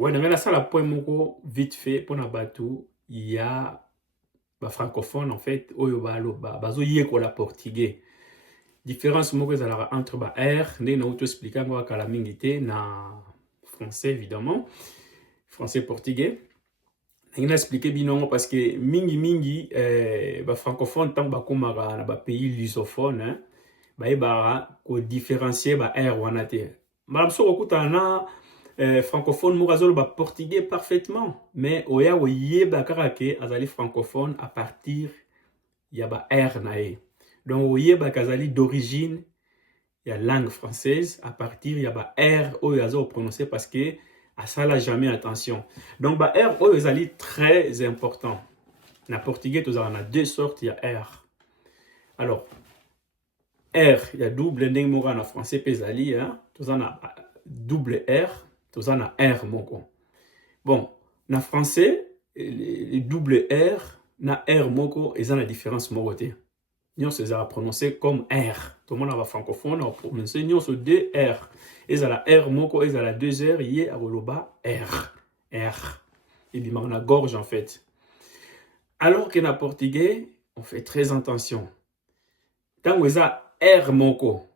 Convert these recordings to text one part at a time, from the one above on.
Ouais, dans la salle point moko vite fait pour Nabatou, il y a bah, francophone en fait, oyo baloba, bazo yekola portugais. Différence moko ezalaka entre ba R, ndenge na auto expliquer ngo kala mingi te na français évidemment, français portugais. Ndenge na expliquer binongo parce que mingi ba francophone tant ba komaka na ba pays lusophone, hein, ba yeba ko différencier ba R wana te. Malam so okutana na francophone moko azoloba portugais parfaitement, mais oya oyeba kaka ke azali francophone à partir ya ba R na ye. Donc oyeba kazali d'origine ya langue française à partir ya ba R oyo azo prononcer parce que asala jamais attention. Donc ba R oyo ezali très important. Na portugais tozala na deux sortes ya R. Alors R ya double ndenge moko na français pe ezali, hein, tozala na double R. Toza na R moko. Bon, na français, les double R, na R moko, eza na différence moko te. Nyonso eza prononcé comme R. Tout le monde va francophone, on prononce nyonso deux R. Eza la R moko, eza la deux R, yé avoloba R. R. Et bimar na gorge en fait. Alors que na portugais, on fait très attention. Tango eza R moko.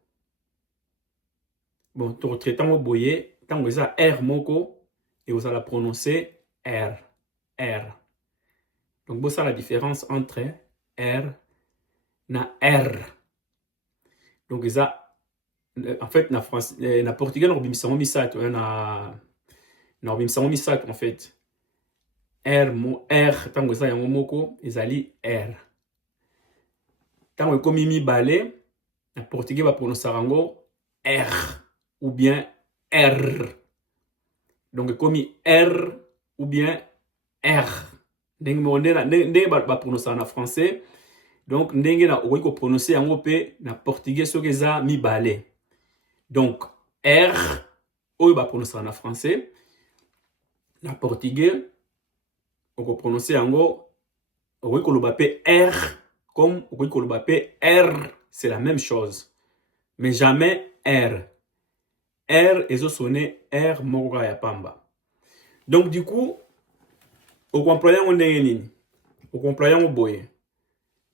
Bon, tout traitant au boyer, tango eza R moko, et vous allez prononcer R. R. Donc, c'est ça la différence entre R et R. Donc, ça, en fait, na français, na portugais, on a misat, en fait. R, tango ça yango moko, ezali R. Tango komi mi balé, na portugais va prononcer rango R ou bien R. Donc, comme R ou bien R. Ndenge ba prononcer en français. Donc, ndenge na okoki ko prononcer yango pe na portugais soki eza mibale. Donc, R oyo ba prononcer en français. Na portugais oko prononcer yango okoki koloba pe R comme okoki koloba pe R, c'est la même chose. Mais jamais R. R ezo sonner R moko ya pamba. Donc du coup, au complément on est au complément boye.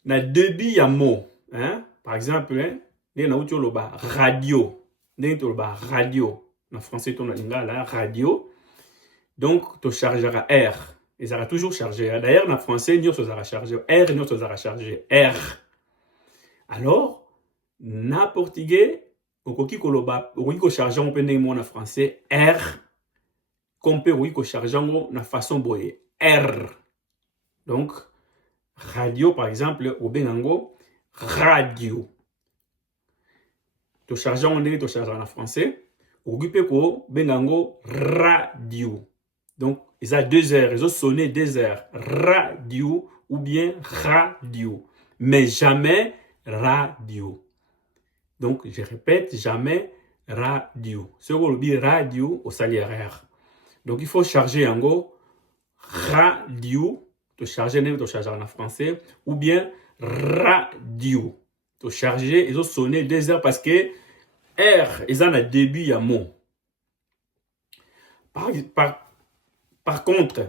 Na début ya mot, hein? Par exemple, hein, na uti loba radio. Ndenge loba radio. En français ton lingala radio. Donc tu chargera R. Et ça va toujours charger. D'ailleurs, en français, nous sommes chargé R, nous sommes chargé R. Alors, na portugais, okoki koloba, okoki ko charger on peut en français R. Comme peut okoki ko charger na façon boye R. Donc, radio par exemple, au benango radio. To charger on est to charger en français, okoki pe ko benango radio. Donc, ils ont deux R, ils ont sonné deux R. Radio ou bien radio. Mais jamais radio. Donc, je répète, jamais radio. Ce qu'on dit radio au salière. Donc, il faut charger en gros radio. Tu charger en français. Ou bien radio. Tu charger, ils ont sonné deux R parce que R, ils ont un début à mot. Par contre,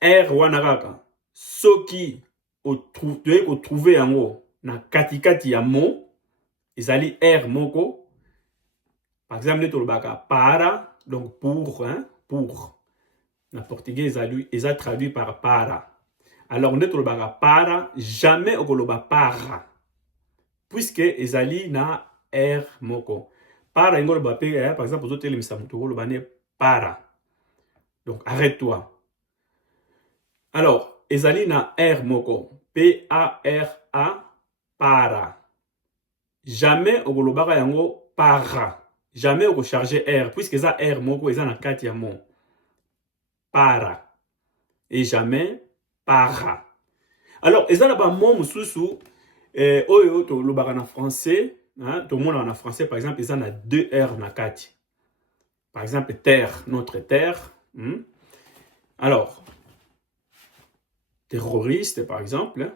R wanaraka, soki o trouver en haut, na katikati ya mo, ezali R moko. Par exemple, le baka para, donc pour, hein, pour. Na portugais, ils a traduit par para. Alors, le baka para, jamais okoloba para. Puisque ezali na R moko. Para ingolo bape, par exemple, aux autres télémisamuto, le bane para. Donc, arrête-toi. Alors, ezali na R moko. P-A-R-A, para. Jamais okolobaka yango para. Jamais oko charger R. Puisque eza R moko, eza na kati ya mo. Para. Et jamais para. Alors, eza na ba mo mususu, oyo to lobaka na français, hein, to mona na français, par exemple, eza na deux R na kati. Par exemple, terre, notre terre. Alors, terroriste, par exemple.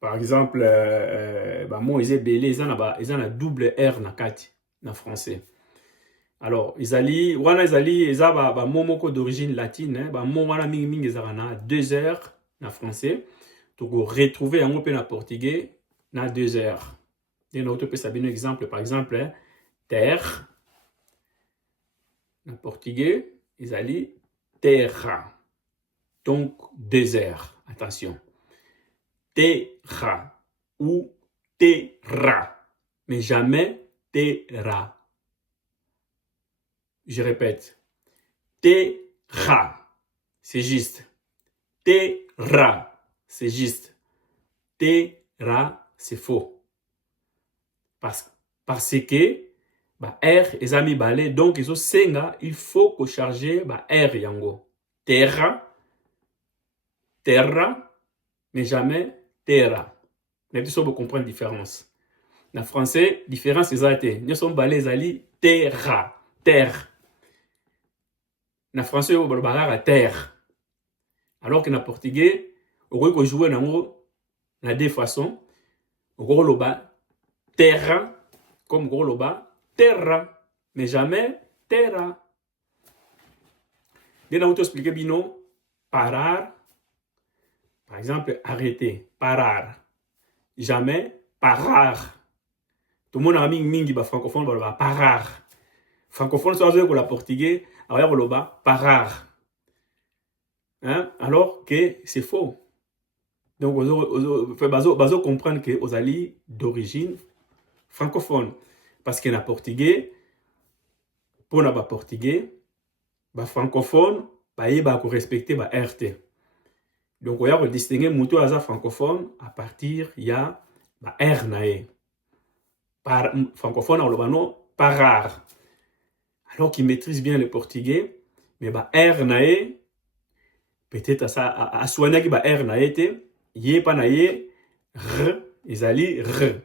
Par exemple, moi, ils ont belé, ils ont double R na kati, na français. Alors, ils ont mots d'origine latine, hein, mots ils ont 2 heures en français. Donc, retrouver un mot en portugais, na 2 heures. Et nous avons un exemple, par exemple, hein, terre. En portugais, ils ont terra. Donc, 2 heures. Attention. Terra ou terra. Mais jamais terra. Je répète. Terra. C'est juste. Terra. C'est juste. Terra, c'est faux. Parce que R est amis balai, donc ils ont senga, il faut que charger R yango. Terra, terra, mais jamais terra. Mais tu sais comprendre la différence. En français, différence est été. Nous sommes balais ali terra, terre. En français, on parle terre. Alors que en portugais, on peut jouer dans 2 façons. On peut terra, comme on peut terra, mais jamais terra. Dès que vous expliquez bino, parar, par exemple, arrêter, parar, jamais parar. Tout le monde a mingi francophone va parar. Francophone soit avec le portugais, alors le parar. Hein? Alors que c'est faux. Donc vous comprendre que vous allez d'origine francophone parce que na portugais pour na portugais francophone il va respecter RT. Donc on va distinguer muto aza francophone à partir ya R nae. Par francophone on le non parar. Alors qu'il maîtrise bien le portugais mais R nae peut-être ça à soigner qui R nae te yé pas nae r ezali r.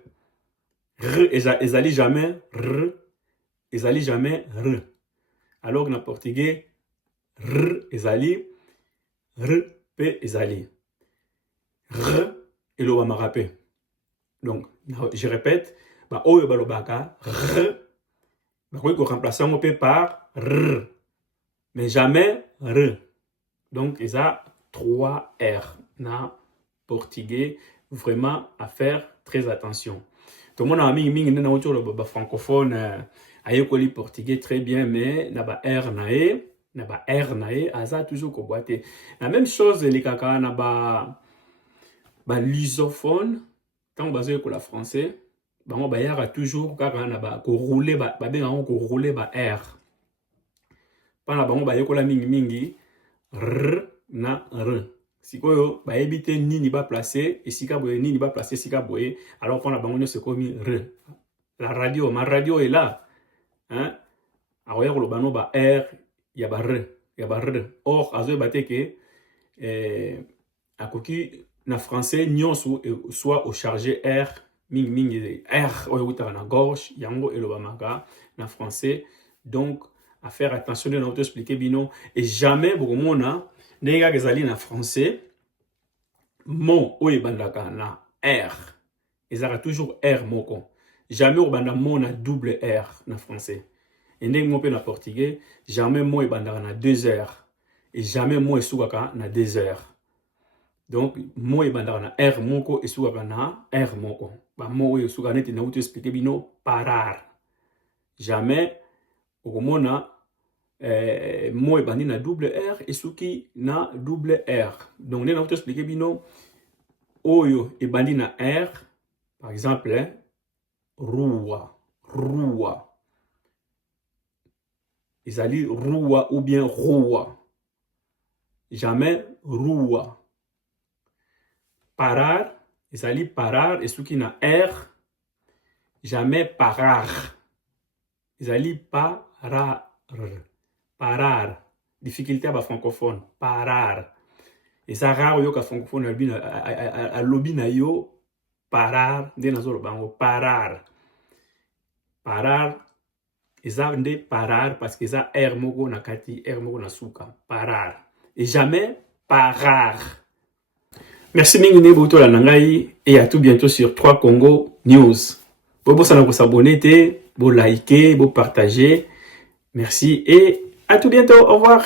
R ezali jamais r, ezali jamais r. Alors que dans portugais, r ezali r p ezali. R et le marapé. Donc, je répète, oyo balobaka r, on peut remplacer un mot par r, mais jamais r. Donc, il y a 3 R dans portugais, vraiment à faire très attention. Tout le monde a mis le francophone aïe portugais très bien mais na ba R nae aza toujours ko boité. La même chose les kaka na ba lusophone tant basé ko la français bango ba yara toujours kaka na ba ko rouler ba benga ko rouler ba R. Pana bango ba yekola mingi r na r. Sikoyo ba ebite nini ba placer et sika boye nini ba placer sika boye alors pour la bango c'est comme r. La radio, ma radio est là. Hein? Alors il y a le bano ba r, il y a ba r, il y a ba r. Or azo bate que à koki na français nyonso soit au chargé r ming r o yuta na gauche yango et le bamaka na français. Donc à faire attention de notre expliquer bino et jamais beaucoup mona nega gezali na français mon o ebandaka na r ezaka toujours r moko jamais obanda mon na double r na français et ndenge mo pe na portugais jamais mo ebandaka na 2 heures et jamais mo esukaka na 2 heures. Donc mo ebandaka na r moko esukaka na r moko ba mo oyo esukaka neti na uto expliquer bino parar jamais okomona mo ebandi na double R et suki na double R. Donc, nous allons expliquer bino oyo ebandi na R. Par exemple, rua, rua. Ezali rua ou bien rua. Jamais rua. Parar, ezali parar et suki na R. Jamais parar. Ezali parar. Parar. Difficulté à francophone. Parar. Et ça rare yo ka francophone à lobby na yo parar de na zolo bango parar. Parar. Et ça nde parar parce que ça r moko na kati r moko na suka. Parar. Et jamais parar. Merci mingi ne boto la nangai et à tout bientôt sur 3 Congo News. Bobo sana ko s'abonner te, bo liker, bo partager. Merci et à tout bientôt. Au revoir.